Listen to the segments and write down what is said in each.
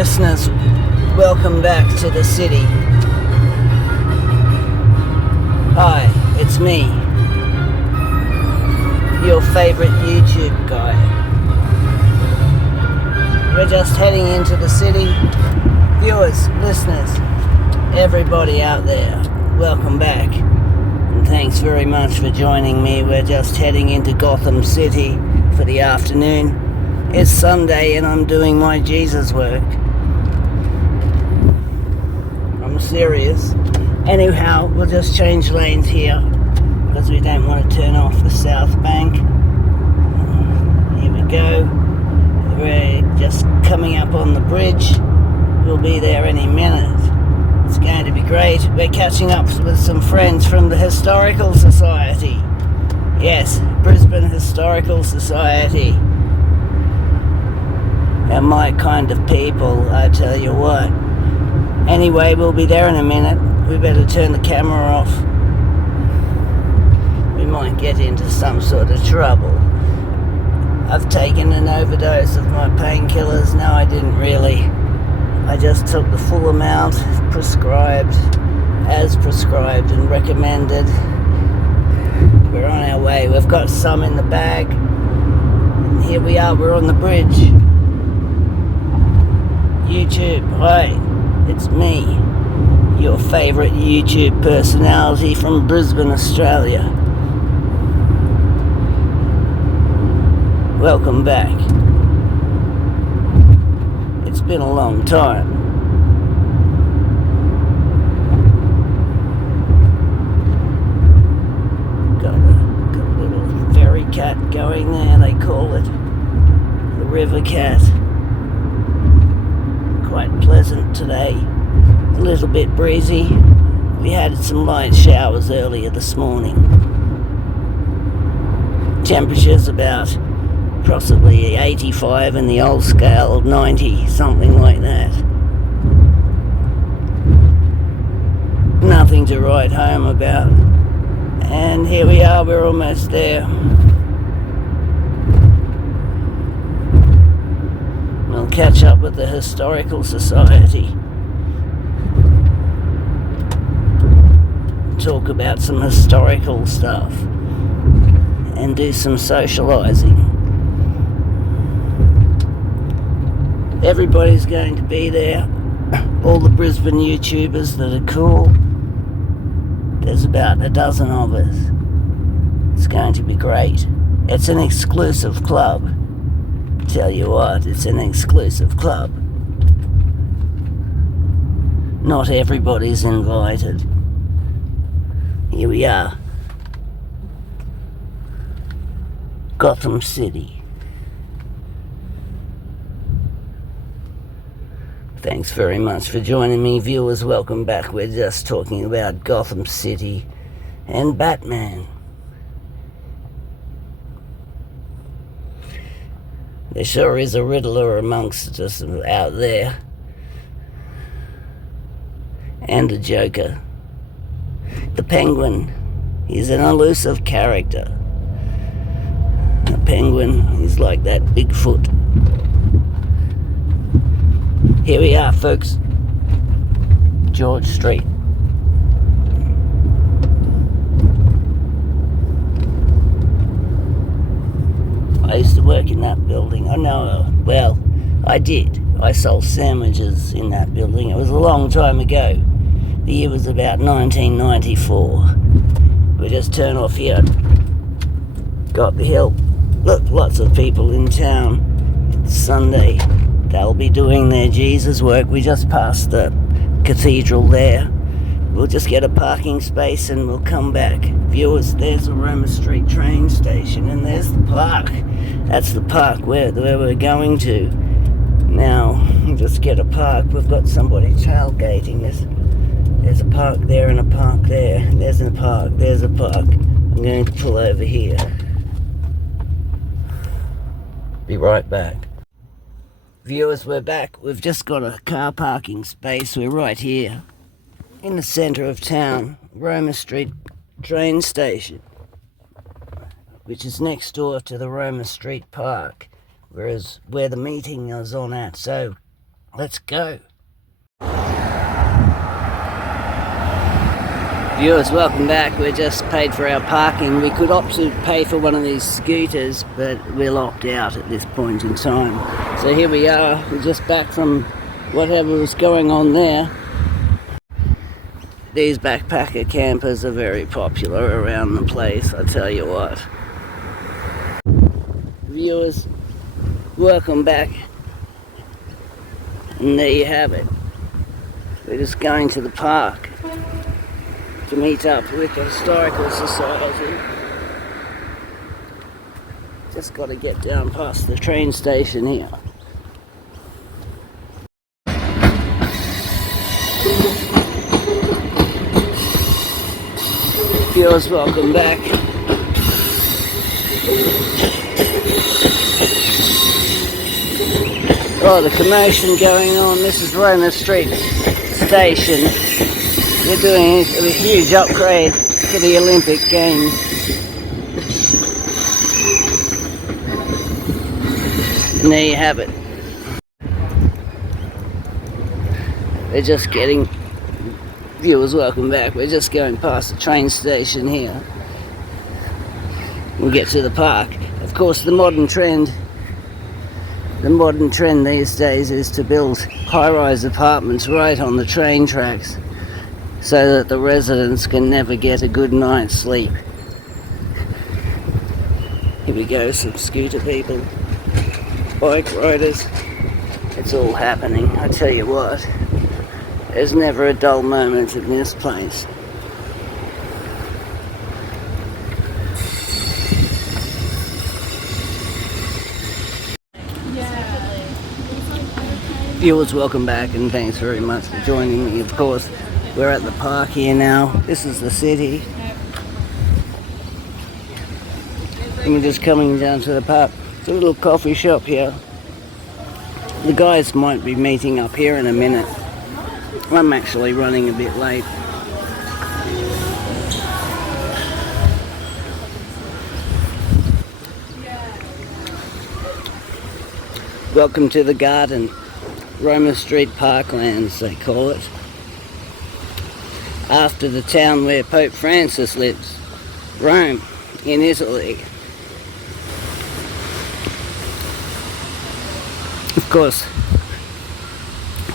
listeners, welcome back to the city. Hi, it's me, your favorite YouTube guy. We're just heading into the city. Viewers, listeners, everybody out there, welcome back. And thanks very much for joining me. We're just heading into Gotham City for the afternoon. It's Sunday and I'm doing my Jesus work. I'm serious. Anyhow, we'll just change lanes here because we don't want to turn off the south bank. Here we go. We're just coming up on the bridge. We'll be there any minute. It's going to be great. We're catching up with some friends from the Historical Society. Yes, Brisbane Historical Society. They're my kind of people, I tell you what. Anyway, we'll be there in a minute. We better turn the camera off. We might get into some sort of trouble. I've taken an overdose of my painkillers. No, I didn't really. I just took the full amount prescribed, as prescribed and recommended. We're on our way. We've got some in the bag. And here we are, we're on the bridge. YouTube, hi, it's me, your favourite YouTube personality from Brisbane, Australia. Welcome back. It's been a long time. Got a little ferry cat going there, they call it. The river cat. Quite pleasant today. A little bit breezy. We had some light showers earlier this morning. Temperature's about approximately 85 in the old scale, 90, something like that. Nothing to write home about. And here we are, we're almost there. We'll catch up with the Historical Society. Talk about some historical stuff. And do some socialising. Everybody's going to be there. All the Brisbane YouTubers that are cool. There's about a dozen of us. It's going to be great. It's an exclusive club. Tell you what, it's an exclusive club. Not everybody's invited. Here we are. Gotham City. Thanks very much for joining me, viewers. Welcome back. We're just talking about Gotham City and Batman. There sure is a Riddler amongst us out there. And a Joker. The Penguin is an elusive character. The Penguin is like that Bigfoot. Here we are, folks. George Street. I used to work in that building. I know, well, I did. I sold sandwiches in that building. It was a long time ago. The year was about 1994. We just turned off here. Got the hill. Look, lots of people in town. It's Sunday. They'll be doing their Jesus work. We just passed the cathedral there. We'll just get a parking space and we'll come back. Viewers, there's the Roma Street train station and there's the park. That's the park where we're going to. Now, we'll just get a park. We've got somebody tailgating us. There's a park there and a park there. There's a park. There's a park. I'm going to pull over here. Be right back. Viewers, we're back. We've just got a car parking space. We're right here in the centre of town, Roma Street train station, which is next door to the Roma Street Park, where the meeting is on at. So Let's go. Viewers, welcome back. We just paid for our parking. We could opt to pay for one of these scooters, but we'll opt out at this point in time. So here we are. We're just back from whatever was going on there. These backpacker campers are very popular around the place, I tell you what. Viewers, welcome back. And there you have it. We're just going to the park to meet up with the Historical Society. Just got to get down past the train station here. Viewers, welcome back. Oh, the commotion going on. This is Roma Street Station. They're doing a huge upgrade for the Olympic Games. And there you have it. We're just getting... Viewers, welcome back. We're just going past the train station here. We'll get to the park. Of course, the modern trend these days is to build high-rise apartments right on the train tracks so that the residents can never get a good night's sleep. Here we go, some scooter people, bike riders. It's all happening, I tell you what. There's never a dull moment in this place. Viewers, welcome back and thanks very much for joining me. Of course, we're at the park here now. This is the city. And we're just coming down to the park. It's a little coffee shop here. The guys might be meeting up here in a minute. I'm actually running a bit late. Welcome to the garden. Roma Street Parklands, they call it. After the town where Pope Francis lives. Rome, in Italy. Of course,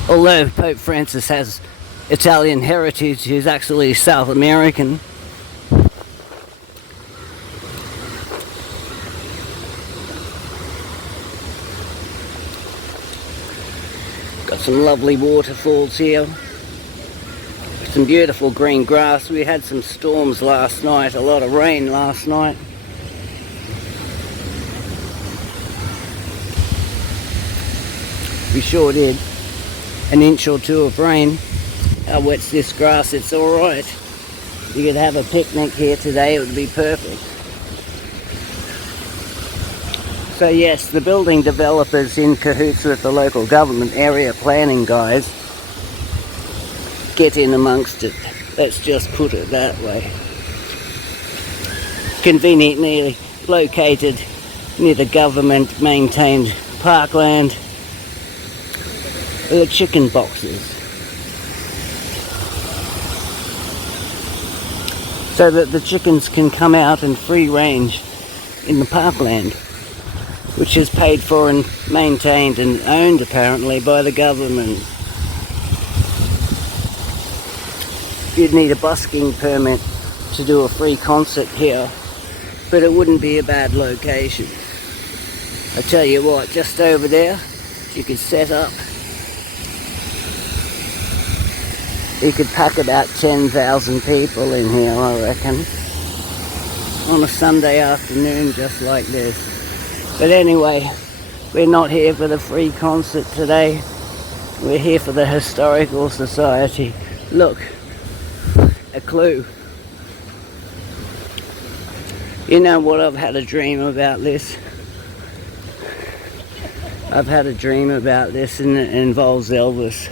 although Pope Francis has Italian heritage, he's actually South American. Got some lovely waterfalls here. Some beautiful green grass. We had some storms last night, a lot of rain last night. We sure did. An inch or two of rain. How wet's this grass? It's alright. You could have a picnic here today, it would be perfect. So yes, the building developers in cahoots with the local government area planning guys get in amongst it. Let's just put it that way. Conveniently located near the government maintained parkland. The chicken boxes. So that the chickens can come out and free range in the parkland, which is paid for and maintained and owned apparently by the government. You'd need a busking permit to do a free concert here, but it wouldn't be a bad location. I tell you what, just over there, you could set up. You could pack about 10,000 people in here, I reckon, on a Sunday afternoon just like this. But anyway, we're not here for the free concert today. We're here for the Historical Society. Look, a clue. You know what, I've had a dream about this. I've had a dream about this and it involves Elvis.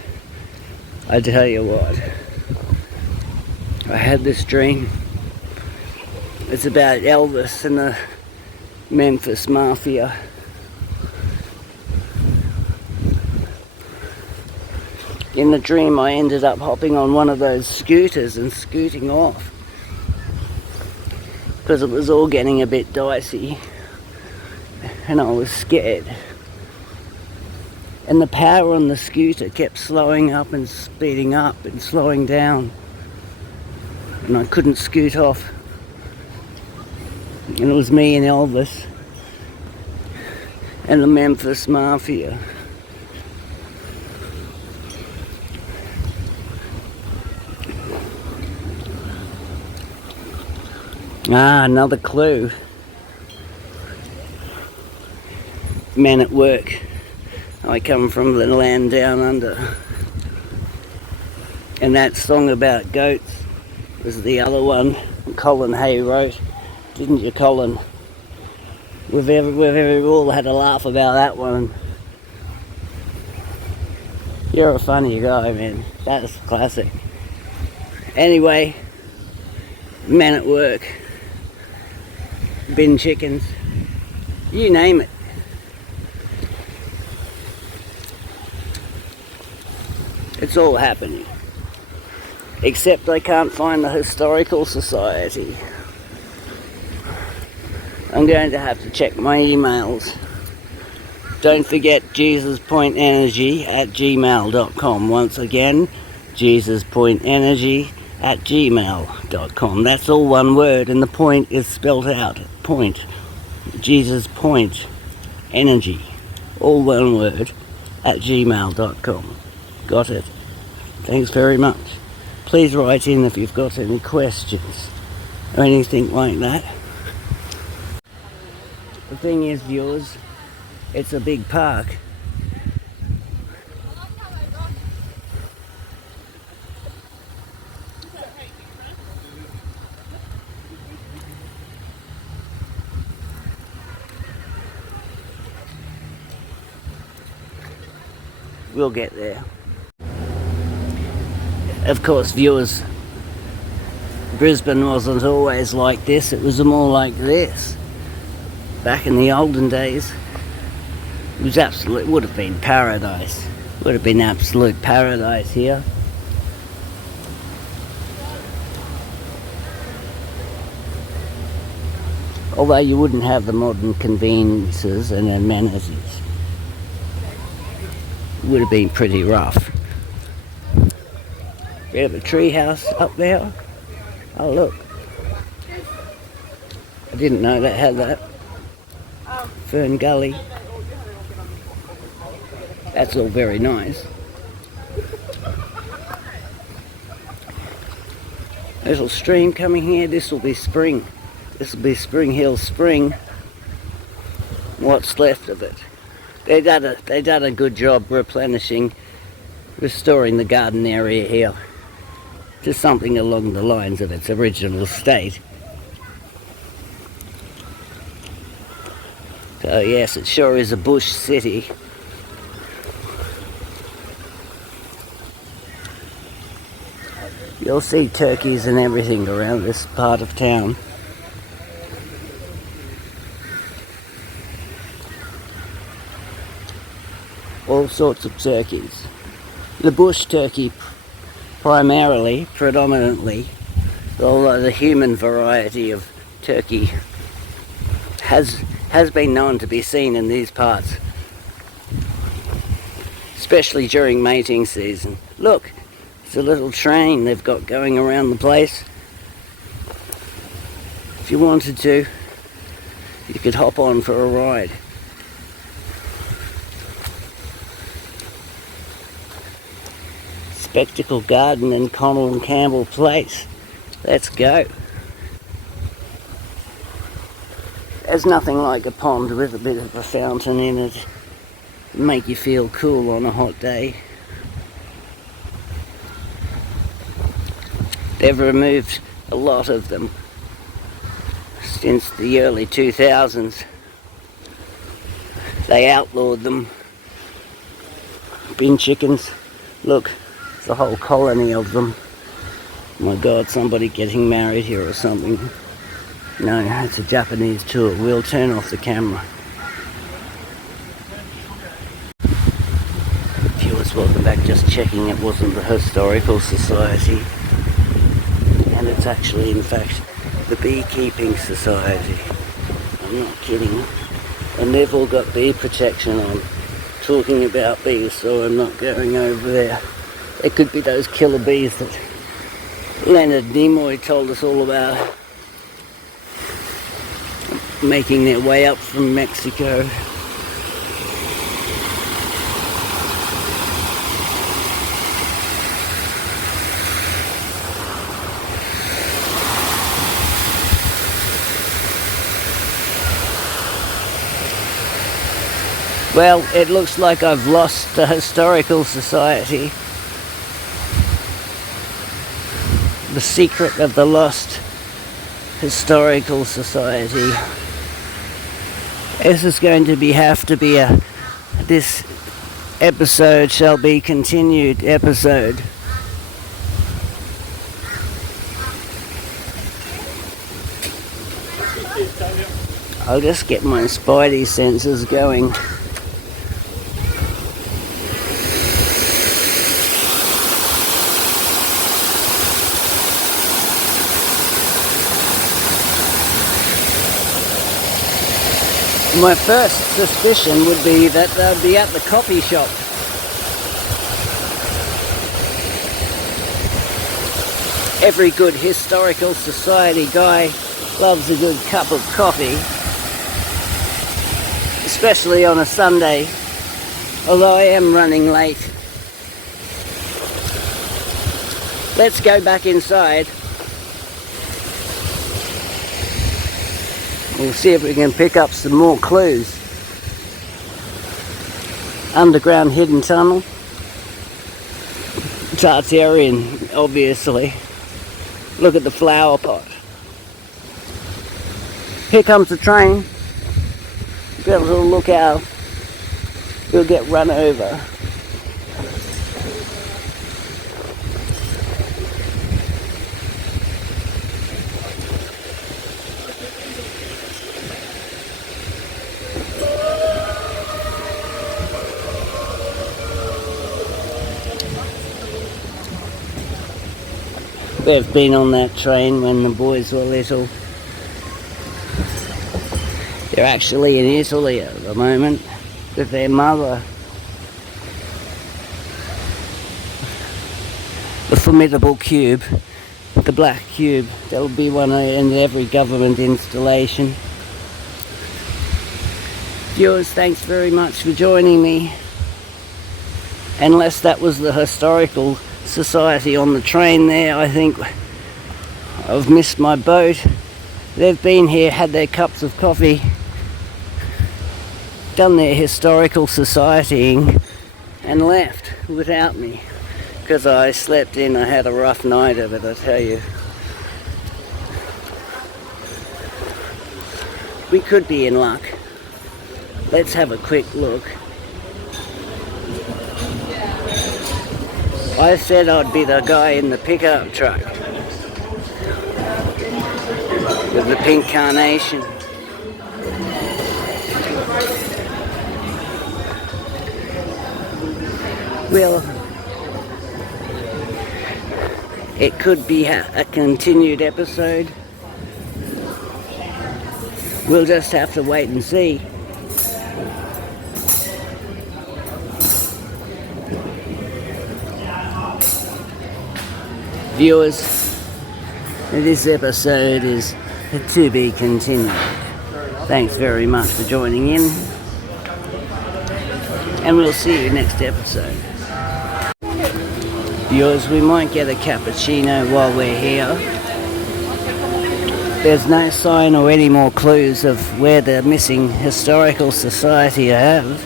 I tell you what. I had this dream. It's about Elvis and the Memphis Mafia. In the dream I ended up hopping on one of those scooters and scooting off because it was all getting a bit dicey and I was scared. And the power on the scooter kept slowing up and speeding up and slowing down. And I couldn't scoot off. And it was me and Elvis and the Memphis Mafia. Another clue. Men at work. I come from the land down under. And that song about goats was the other one Colin Hay wrote. Didn't you, Colin? We've all had a laugh about that one. You're a funny guy, man. That's classic. Anyway, men at work. Bin chickens. You name it. It's all happening. Except I can't find the Historical Society. I'm going to have to check my emails. Don't forget JesusPointEnergy@gmail.com. Once again, JesusPointEnergy@gmail.com. That's all one word and the point is spelled out. Point. Jesus Point Energy. All one word @gmail.com. Got it? Thanks very much. Please write in if you've got any questions or anything like that. The thing is, viewers, it's a big park. We'll get there. Of course, viewers, Brisbane wasn't always like this. It was more like this. Back in the olden days, it was absolute. Would have been paradise. Would have been absolute paradise here. Although you wouldn't have the modern conveniences and amenities. It would have been pretty rough. We have a tree house up there. Oh look. I didn't know they had that. Fern Gully. That's all very nice. Little stream coming here. This will be spring. This will be Spring Hill Spring. What's left of it. They done a good job restoring the garden area here to something along the lines of its original state. So yes, it sure is a bush city. You'll see turkeys and everything around this part of town. All sorts of turkeys. The bush turkey predominantly, although the human variety of turkey has been known to be seen in these parts, especially during mating season. Look, it's a little train they've got going around the place. If you wanted to, you could hop on for a ride. Spectacle Garden in Connell and Campbell Place. Let's go. There's nothing like a pond with a bit of a fountain in it. Make you feel cool on a hot day. They've removed a lot of them since the early 2000s. They outlawed them. Bin chickens. Look. It's a whole colony of them. Oh my God, somebody getting married here or something. No, it's a Japanese tour. We'll turn off the camera. Viewers, welcome came back just checking it wasn't the Historical Society, and it's actually in fact the Beekeeping Society. I'm not kidding. And they've all got bee protection on, talking about bees, so I'm not going over there. It could be those killer bees that Leonard Nimoy told us all about, making their way up from Mexico. Well, it looks like I've lost the Historical Society. The secret of the lost Historical Society. This is going to have to be this episode shall be continued episode. I'll just get my spidey senses going. My first suspicion would be that they'll be at the coffee shop. Every good Historical Society guy loves a good cup of coffee, especially on a Sunday, although I am running late. Let's go back inside. We'll see if we can pick up some more clues. Underground hidden tunnel. Tartarian, obviously. Look at the flower pot. Here comes the train. Be able to look out. We'll get run over. They've been on that train when the boys were little. They're actually in Italy at the moment with their mother. The formidable cube, the black cube, there'll be one in every government installation. Viewers, thanks very much for joining me. Unless that was the Historical Society on the train there, I think I've missed my boat. They've been here, had their cups of coffee, done their Historical Societying and left without me because I slept in. I had a rough night of it, I tell you. We could be in luck. Let's have a quick look. I said I'd be the guy in the pickup truck with the pink carnation. Well, it could be a continued episode. We'll just have to wait and see. Viewers, this episode is to be continued. Thanks very much for joining in, and we'll see you next episode. Viewers, we might get a cappuccino while we're here. There's no sign or any more clues of where the missing Historical Society have.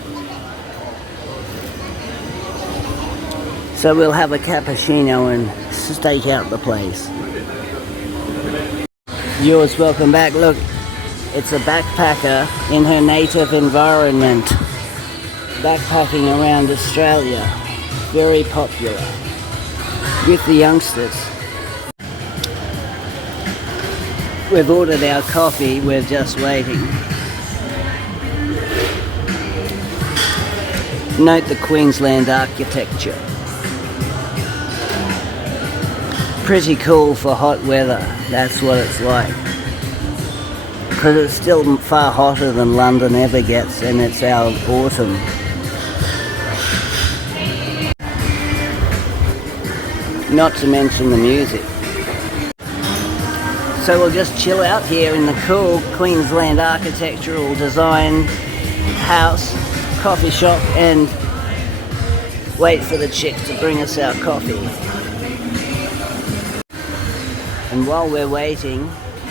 So we'll have a cappuccino and stake out the place. Viewers, welcome back. Look, it's a backpacker in her native environment, backpacking around Australia. Very popular with the youngsters. We've ordered our coffee, we're just waiting. Note the Queensland architecture. pretty cool for hot weather. That's what it's like. Because it's still far hotter than London ever gets, and it's our autumn. Not to mention the music. So we'll just chill out here in the cool Queensland architectural design house, coffee shop, and wait for the chick to bring us our coffee. And while we're waiting,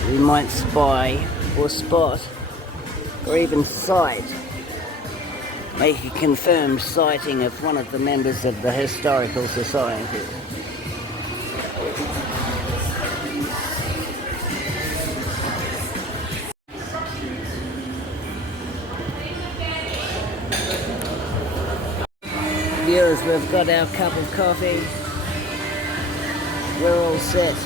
we might spy or spot or even sight, make a confirmed sighting of one of the members of the Historical Society. Viewers, we've got our cup of coffee. We're all set.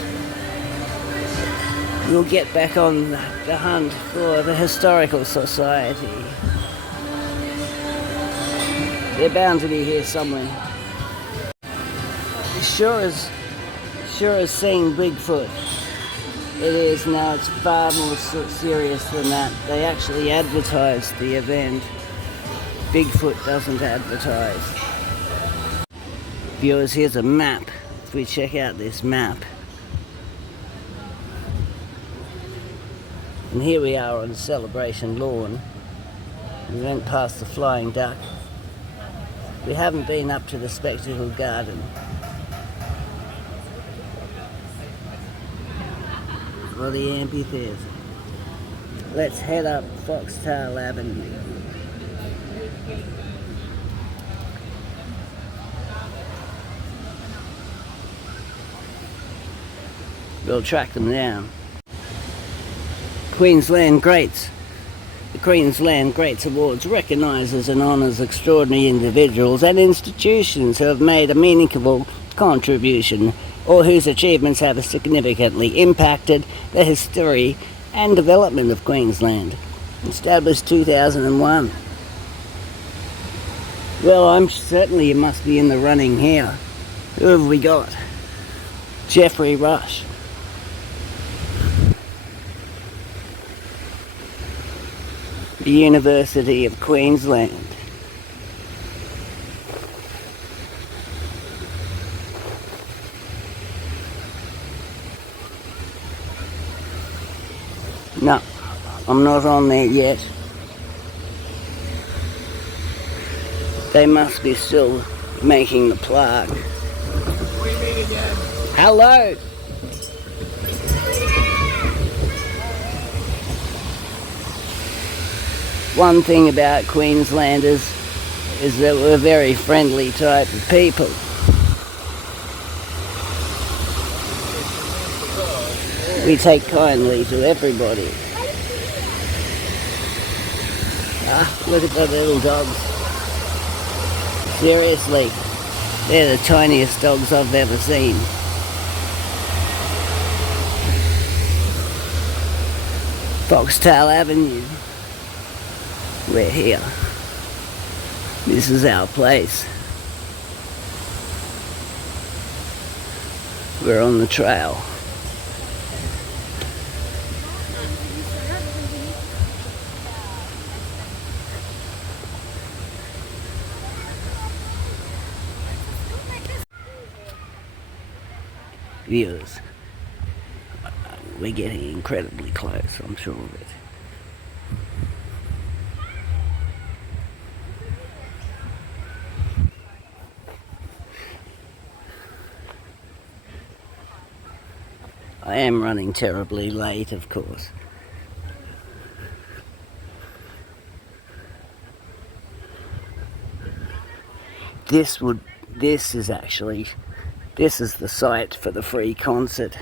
We'll get back on the hunt for the Historical Society. They're bound to be here somewhere. Sure as seeing Bigfoot. It is now. It's far more serious than that. They actually advertised the event. Bigfoot doesn't advertise. Viewers, here's a map. If we check out this map. And here we are on Celebration Lawn. We went past the Flying Duck. We haven't been up to the Spectacle Garden. Or the amphitheatre. Let's head up Foxtail Avenue. We'll track them down. Queensland Greats. The Queensland Greats Awards recognises and honours extraordinary individuals and institutions who have made a meaningful contribution or whose achievements have significantly impacted the history and development of Queensland. Established 2001. Well, certainly you must be in the running here. Who have we got? Geoffrey Rush. The University of Queensland. No, I'm not on there yet. They must be still making the plaque. We meet again. Hello! One thing about Queenslanders is that we're very friendly type of people. We take kindly to everybody. Ah, look at the little dogs. Seriously, they're the tiniest dogs I've ever seen. Foxtail Avenue. We're here. This is our place. We're on the trail. Viewers, we're getting incredibly close, I'm sure of it. I am running terribly late, of course. This is the site for the free concert.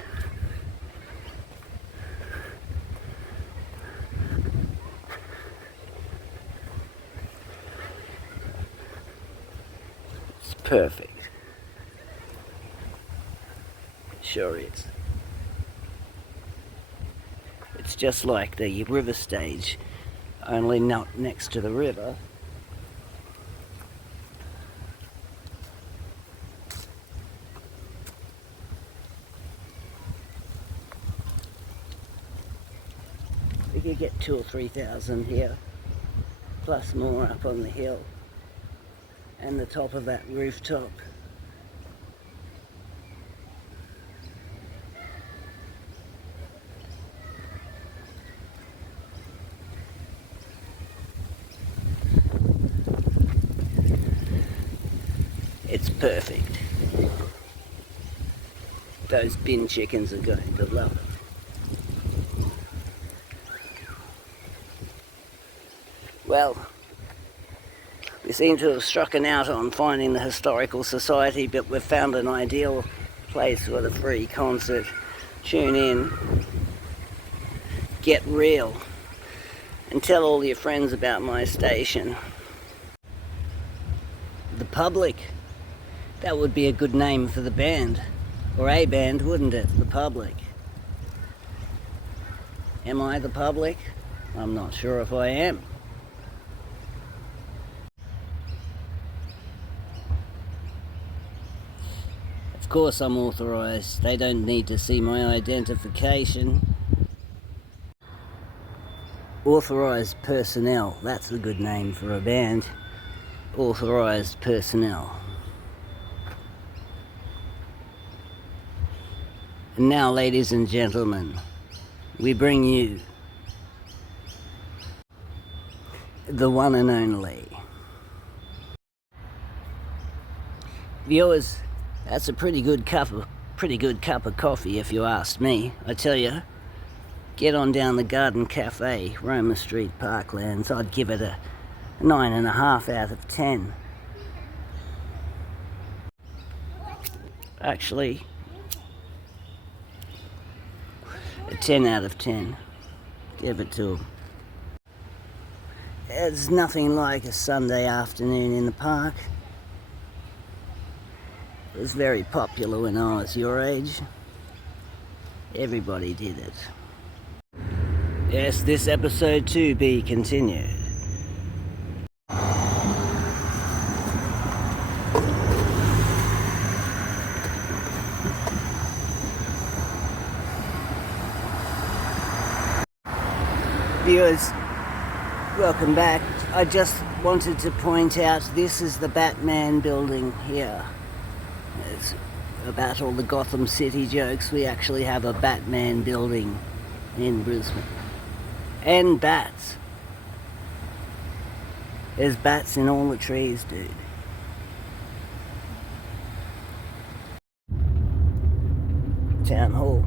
It's perfect. Sure is. It's just like the river stage, only not next to the river. We could get 2,000 or 3,000 here, plus more up on the hill and the top of that rooftop. It's perfect. Those bin chickens are going to love it. Well, we seem to have struck an out on finding the Historical Society, but we've found an ideal place for the free concert. Tune in, get real, and tell all your friends about my station. The Public. That would be a good name for the band. Or a band, wouldn't it? The Public. Am I the Public? I'm not sure if I am. Of course I'm authorised. They don't need to see my identification. Authorised personnel. That's a good name for a band. Authorised personnel. And now, ladies and gentlemen, we bring you the one and only. Viewers, that's a pretty good cup of coffee if you ask me. I tell you, get on down the Garden Cafe, Roma Street, Parklands. I'd give it a 9.5 out of 10. Actually, a 10 out of 10. Give it to 'em. There's nothing like a Sunday afternoon in the park. It was very popular when I was your age. Everybody did it. Yes, this episode to be continued. Viewers, welcome back. I just wanted to point out this is the Batman building here. It's about all the Gotham City jokes. We actually have a Batman building in Brisbane. And bats. There's bats in all the trees, dude. Town Hall.